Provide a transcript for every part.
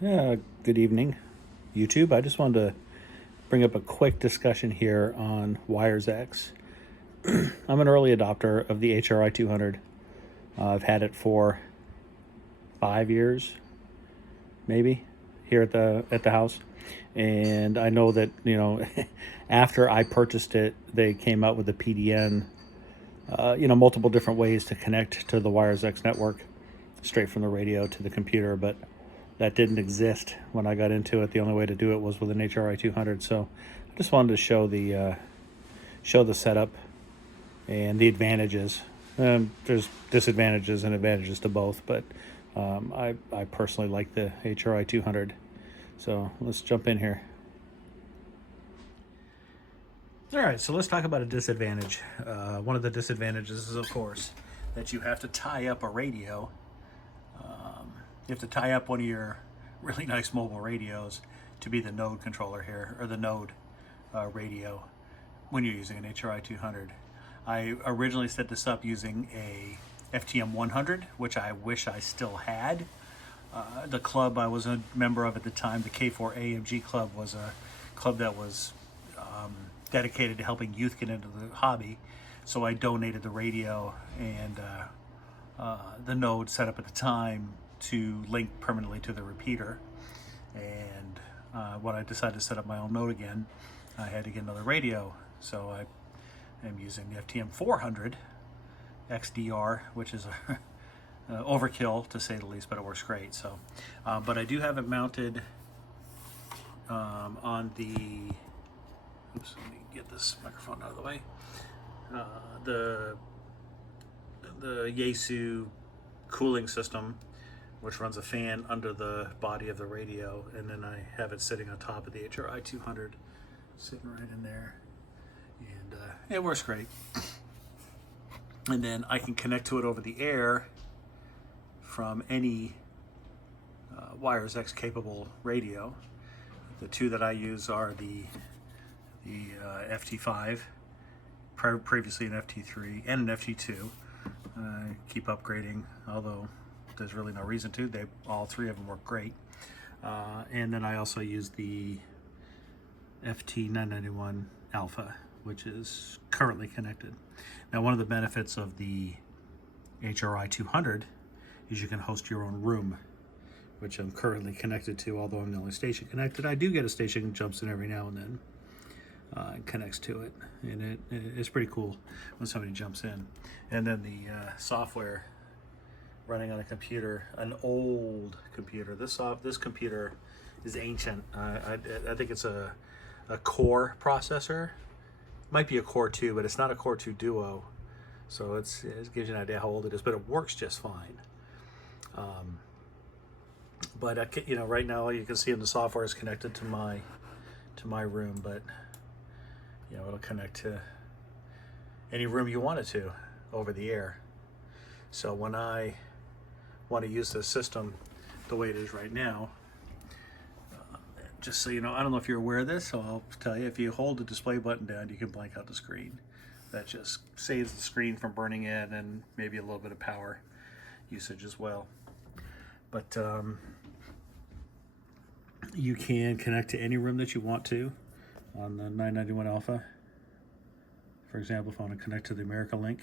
Good evening, YouTube. I just wanted to bring up a quick discussion here on Wires X. I'm an early adopter of the HRI-200. I've had it for 5 years, maybe, here at the house, and I know that after I purchased it, they came out with the PDN. Multiple different ways to connect to the Wires X network, straight from the radio to the computer, but that didn't exist when I got into it. The only way to do it was with an HRI-200. So I just wanted to show the setup and the advantages. There's disadvantages and advantages to both, but I personally like the HRI-200. So let's jump in here. All right, so let's talk about a disadvantage. One of the disadvantages is, of course, that you have to tie up a radio. You have to tie up one of your really nice mobile radios to be the node controller here, or the node radio, when you're using an HRI-200. I originally set this up using a FTM-100, which I wish I still had. The club I was a member of at the time, the K4AMG club, was a club that was dedicated to helping youth get into the hobby. So I donated the radio and the node set up at the time to link permanently to the repeater. And when I decided to set up my own node again, I had to get another radio. So I am using the FTM-400XDR, which is a overkill to say the least, but it works great. So, but I do have it mounted on the. Oops, let me get this microphone out of the way. The Yaesu cooling system, which runs a fan under the body of the radio, and then I have it sitting on top of the HRI-200, sitting right in there, and it works great. And then I can connect to it over the air from any Wires X capable radio. The two that I use are the FT5, previously an FT3, and an FT2. Keep upgrading, although there's really no reason to. All three of them work great. And then I also use the FT991 Alpha, which is currently connected. Now, one of the benefits of the HRI-200 is you can host your own room, which I'm currently connected to, although I'm the only station connected. I do get a station that jumps in every now and then and connects to it, and it's pretty cool when somebody jumps in. And then the software running on a computer, an old computer. This computer is ancient. I think it's a Core processor. Might be a Core 2, but it's not a Core 2 Duo. So it gives you an idea how old it is, but it works just fine. But right now you can see in the software is connected to my room, but it'll connect to any room you want it to over the air. So when I want to use this system the way it is right now, just so you know, I don't know if you're aware of this, so I'll tell you, if you hold the display button down, you can blank out the screen. That just saves the screen from burning in, and maybe a little bit of power usage as well. But you can connect to any room that you want to on the 991 Alpha. For example, if I want to connect to the America Link,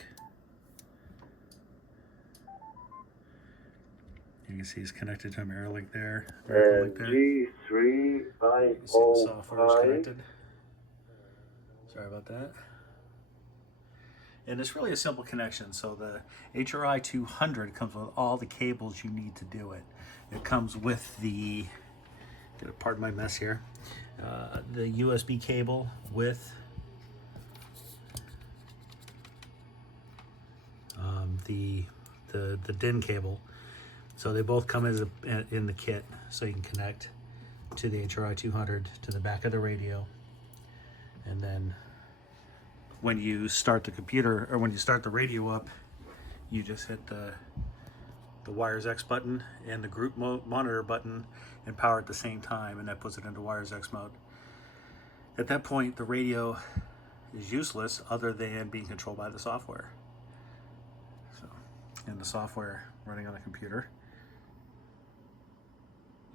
you can see it's connected to America Link there. G3505. Software is connected. Sorry about that. And it's really a simple connection. So the HRI-200 comes with all the cables you need to do it. It comes with the, pardon my mess here, the USB cable with the DIN cable. So they both come in the kit, so you can connect to the HRI-200 to the back of the radio. And then when you start the computer, or when you start the radio up, you just hit the Wires X button and the group monitor button and power at the same time, and that puts it into Wires X mode. At that point, the radio is useless other than being controlled by the software. And the software running on a computer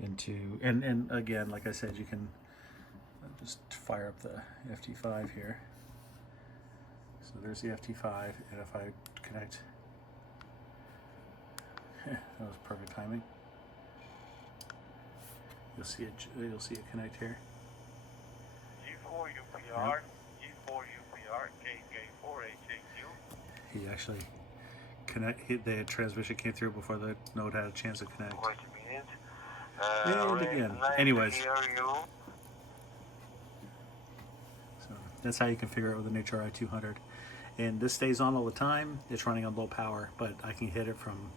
into, and again, like I said, you can just fire up the FT5 here. So there's the FT5, and if I connect, that was perfect timing. You'll see it connect here. G4 UPR, G4 UPR, K4HAQ. He actually the transmission came through before the node had a chance to connect. Wait a minute. And again, anyways. So that's how you configure it with an HRI-200. And this stays on all the time. It's running on low power, but I can hit it from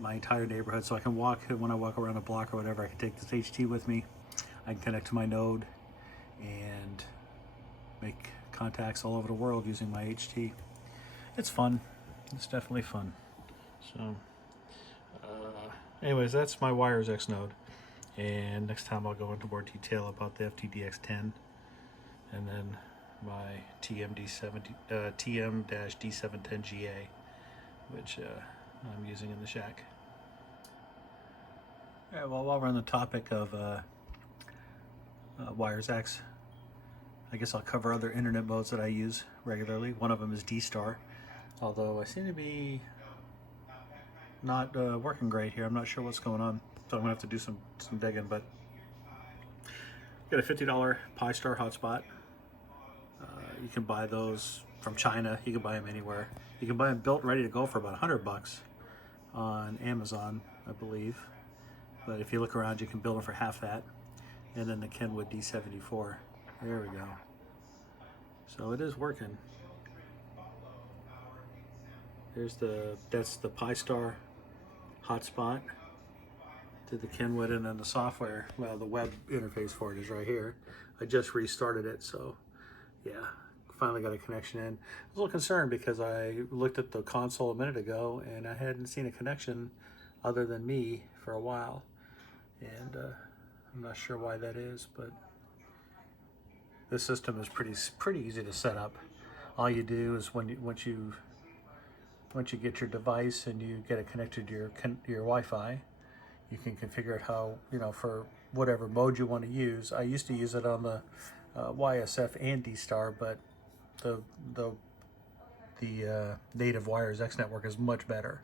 my entire neighborhood. So I can walk, when I walk around a block or whatever, I can take this HT with me. I can connect to my node and make contacts all over the world using my HT. It's fun. It's definitely fun. So anyways, that's my Wires X node. And next time I'll go into more detail about the FTDX10 and then my TM-D710GA, which I'm using in the shack. All right, well, while we're on the topic of Wires X, I guess I'll cover other internet modes that I use regularly. One of them is D-Star, although I seem to be not working great here. I'm not sure what's going on, so I'm gonna have to do some digging. But got a $50 PI-Star hotspot. You can buy those from China. You can buy them anywhere. You can buy them built ready to go for about $100 on Amazon, I believe. But if you look around, you can build them for half that. And then the Kenwood D74. There we go. So it is working. That's the PI-Star hotspot to the Kenwood, and then the software, well, the web interface for it is right here. I just restarted it, so yeah, finally got a connection in. I was a little concerned because I looked at the console a minute ago and I hadn't seen a connection other than me for a while, and I'm not sure why that is, but this system is pretty easy to set up. All you do is once you get your device and you get it connected to your Wi-Fi, you can configure it how, for whatever mode you want to use. I used to use it on the YSF and D-Star, but the native Wires X network is much better.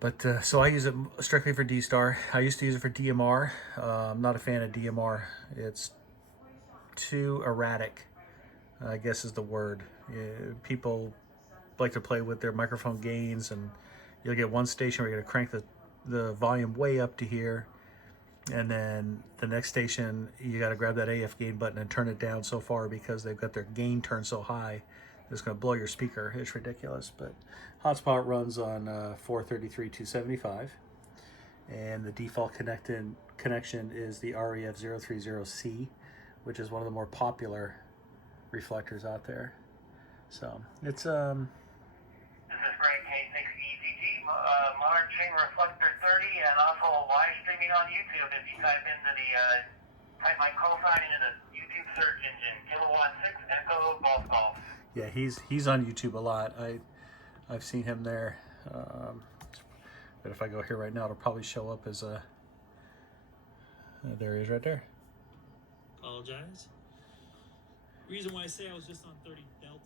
But so I use it strictly for D-Star. I used to use it for DMR. I'm not a fan of DMR. It's too erratic, I guess is the word. People like to play with their microphone gains, and you'll get one station where you're gonna crank the volume way up to here, and then the next station you got to grab that AF gain button and turn it down so far because they've got their gain turned so high it's going to blow your speaker. It's ridiculous. But hotspot runs on 433.275, and the default connection is the REF030C, which is one of the more popular reflectors out there. So it's This is Gregg K6EGG, monitoring reflector 30, and also live streaming on YouTube. If you type my call sign into the YouTube search engine, Kilowatt 6 Echo Golf Golf. Yeah, he's on YouTube a lot. I've seen him there. But if I go here right now, it'll probably show up as a. There he is, right there. Apologize. Reason why I say I was just on 30 Delta.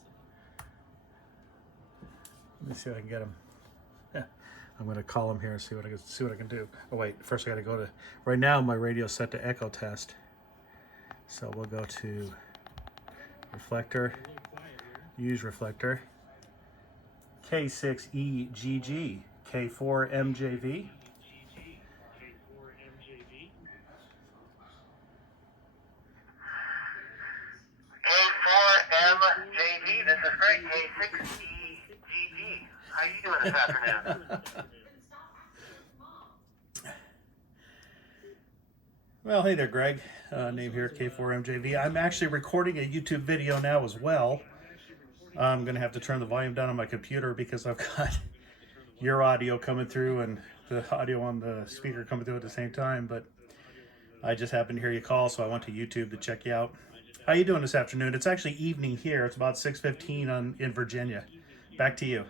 Let me see if I can get him. Yeah, I'm gonna call him here and see what I can do. Oh wait, first I gotta go to. Right now my radio's set to echo test, so we'll go to reflector. Use reflector. K6EGG K4MJV. K4MJV. This is Gregg K6EGG. How you doing this afternoon? Well, hey there, Greg. Name here, K4MJV. I'm actually recording a YouTube video now as well. I'm going to have to turn the volume down on my computer because I've got your audio coming through and the audio on the speaker coming through at the same time. But I just happened to hear you call, so I went to YouTube to check you out. How you doing this afternoon? It's actually evening here. It's about 6:15 in Virginia. Back to you.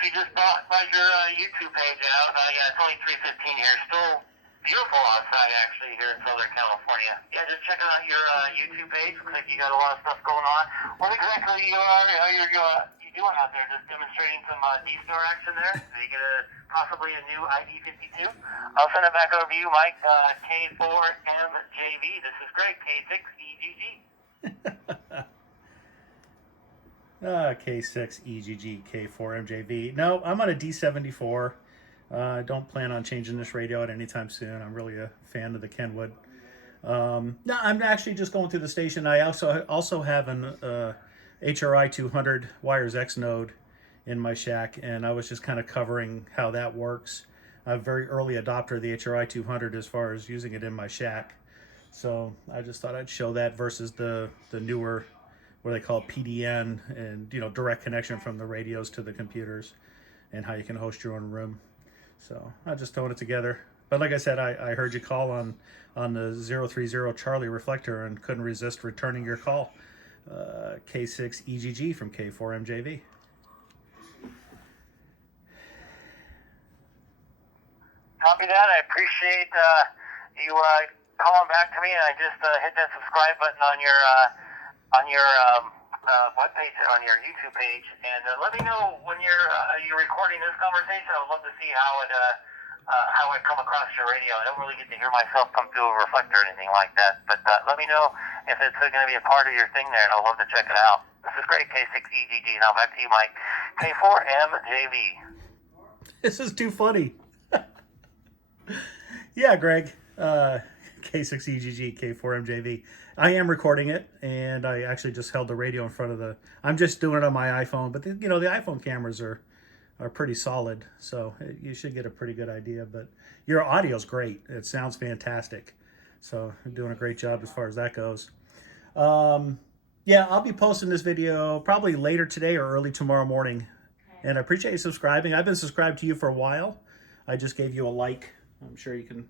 actually just bought your YouTube page out. Yeah, it's only 3:15 here. Still beautiful outside, actually, here in Southern California. Yeah, just checking out your YouTube page. Looks like you got a lot of stuff going on. What exactly you doing out there? Just demonstrating some D-Star action there? Are you get possibly a new ID52? I'll send it back over to you, Mike. K4MJV. This is Gregg K6EGG. K6EGG, K4MJV. No, I'm on a D74. I don't plan on changing this radio at any time soon. I'm really a fan of the Kenwood. No, I'm actually just going through the station. I also have an HRI-200 Wires X node in my shack, and I was just kind of covering how that works. I'm a very early adopter of the HRI-200 as far as using it in my shack. So I just thought I'd show that versus the newer, what they call PDN, and direct connection from the radios to the computers, and how you can host your own room. So I just throwing it together. But like I said, I heard you call on the 030 Charlie reflector and couldn't resist returning your call. K6EGG from K4MJV. Copy that. I appreciate you calling back to me, and I just hit that subscribe button on your webpage, on your YouTube page, and let me know when you're recording this conversation. I would love to see how it come across your radio. I don't really get to hear myself come through a reflector or anything like that, but let me know if it's going to be a part of your thing there, and I'd love to check it out. This is Gregg K6EGG. Now back to you, Mike. K4MJV. This is too funny. Yeah, Greg. K6EGG, K4MJV. I am recording it, and I actually just held the radio in front of the... I'm just doing it on my iPhone, but the iPhone cameras are pretty solid, so you should get a pretty good idea. But your audio's great. It sounds fantastic. So you're doing a great job as far as that goes. Yeah, I'll be posting this video probably later today or early tomorrow morning. And I appreciate you subscribing. I've been subscribed to you for a while. I just gave you a like. I'm sure you can,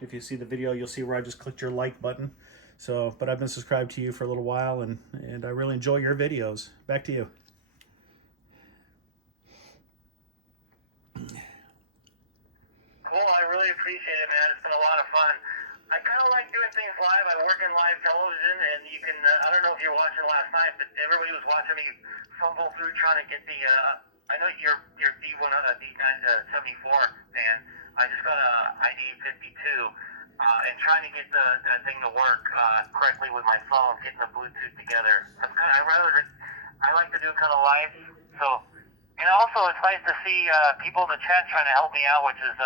if you see the video, you'll see where I just clicked your like button. So, but I've been subscribed to you for a little while, and I really enjoy your videos. Back to you. Cool, I really appreciate it, man. It's been a lot of fun. I kind of like doing things live. I work in live television, and you can, I don't know if you were watching last night, but everybody was watching me fumble through trying to get the, I know you're D74 fan. I just got a ID52, and trying to get the thing to work correctly with my phone, getting the Bluetooth together. I like to do it kind of live, so, and also it's nice to see people in the chat trying to help me out, which is,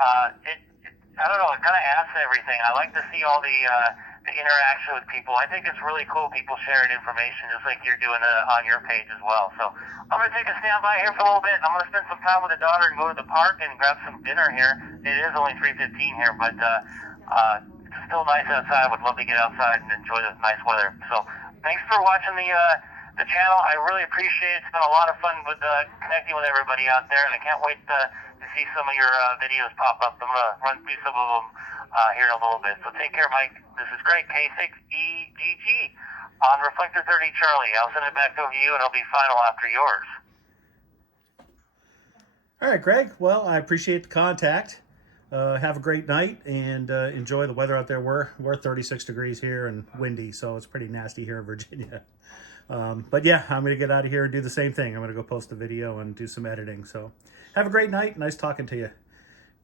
I don't know, it kind of adds to everything. I like to see all the interaction with people. I think it's really cool, people sharing information, just like you're doing on your page as well. So I'm going to take a standby here for a little bit. I'm going to spend some time with the daughter and go to the park and grab some dinner here. It is only 3:15 here, but it's still nice outside. I would love to get outside and enjoy this nice weather. So thanks for watching the channel. I really appreciate it. It's been a lot of fun with connecting with everybody out there, and I can't wait to see some of your videos pop up. I'm going to run through some of them here in a little bit. So take care, Mike. This is Gregg K6EGG on Reflector 30 Charlie. I'll send it back over to you, and it'll be final after yours. All right, Greg. Well, I appreciate the contact. Have a great night, and enjoy the weather out there. We're 36 degrees here and windy, so it's pretty nasty here in Virginia. But yeah, I'm going to get out of here and do the same thing. I'm going to go post a video and do some editing. So have a great night. Nice talking to you.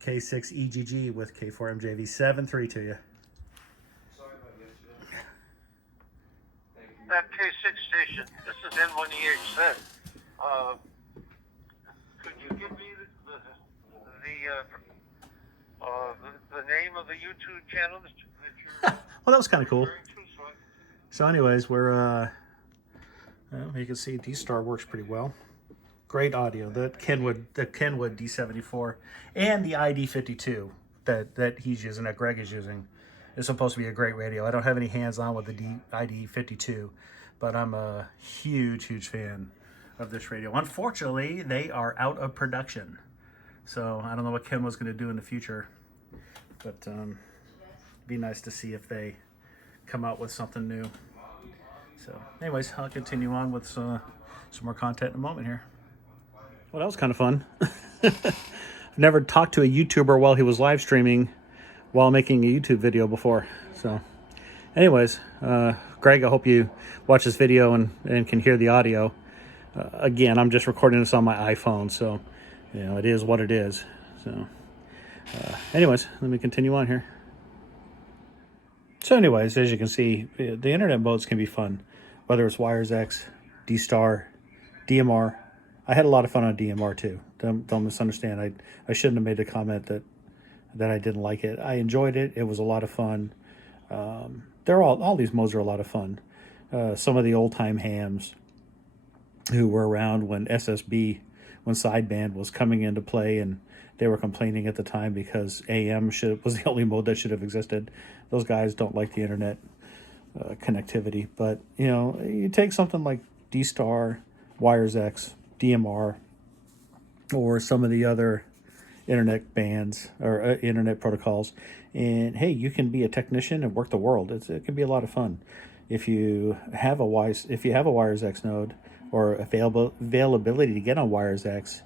K6EGG with K4MJV73 to you. Sorry about yesterday. Thank you. That K6 station, this is N1EHZ. Could you give me the name of the YouTube channel that you're Well, that was kind of cool. referring to? So anyways, we're, well, you can see D-Star works pretty well. Great audio. The Kenwood D74 and the ID52 that he's using, that Greg is using, is supposed to be a great radio. I don't have any hands-on with the ID52, but I'm a huge fan of this radio. Unfortunately, they are out of production. So I don't know what Kenwood's going to do in the future, but it'd be nice to see if they come out with something new. So anyways, I'll continue on with some more content in a moment here. Well, that was kind of fun. I've never talked to a YouTuber while he was live streaming while making a YouTube video before. So anyways, Greg, I hope you watch this video and can hear the audio. Again, I'm just recording this on my iPhone, so you know, it is what it is. So anyways, let me continue on here. So anyways, as you can see, the internet modes can be fun, whether it's WiresX, D-Star, DMR. I had a lot of fun on DMR too. Don't misunderstand. I shouldn't have made a comment that I didn't like it. I enjoyed it. It was a lot of fun. They're all these modes are a lot of fun. Some of the old time hams who were around when SSB, when sideband was coming into play, and they were complaining at the time because AM was the only mode that should have existed. Those guys don't like the internet connectivity. But you know, you take something like D-Star, WiresX, DMR, or some of the other internet bands or internet protocols, and hey, you can be a technician and work the world. It can be a lot of fun if you have a WiresX node or availability to get on WiresX.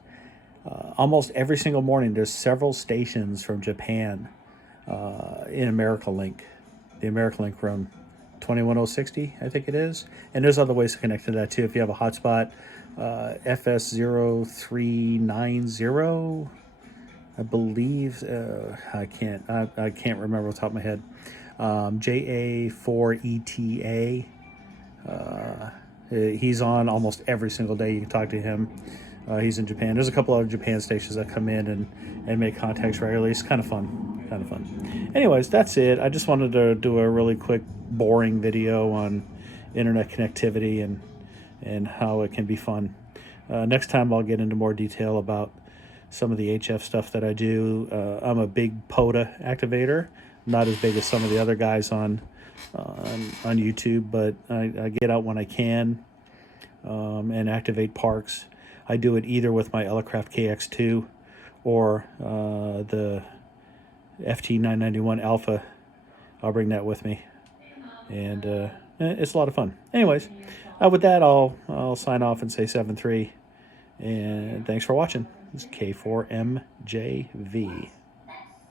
Almost every single morning, there's several stations from Japan in AmericaLink, the AmericaLink room 21060, I think it is, and there's other ways to connect to that too. If you have a hotspot, FS0390. I believe I can't remember off the top of my head. JA4ETA. He's on almost every single day. You can talk to him. He's in Japan. There's a couple other Japan stations that come in and make contacts regularly. It's kind of fun. Anyways, that's it. I just wanted to do a really quick, boring video on internet connectivity and how it can be fun. Next time I'll get into more detail about some of the HF stuff that I do. I'm a big POTA activator, not as big as some of the other guys on YouTube, but I get out when I can and activate parks. I do it either with my Elecraft KX2 or the FT991 Alpha. I'll bring that with me, and it's a lot of fun. Anyways, with that, I'll sign off and say 7-3, and thanks for watching. This is K4MJV.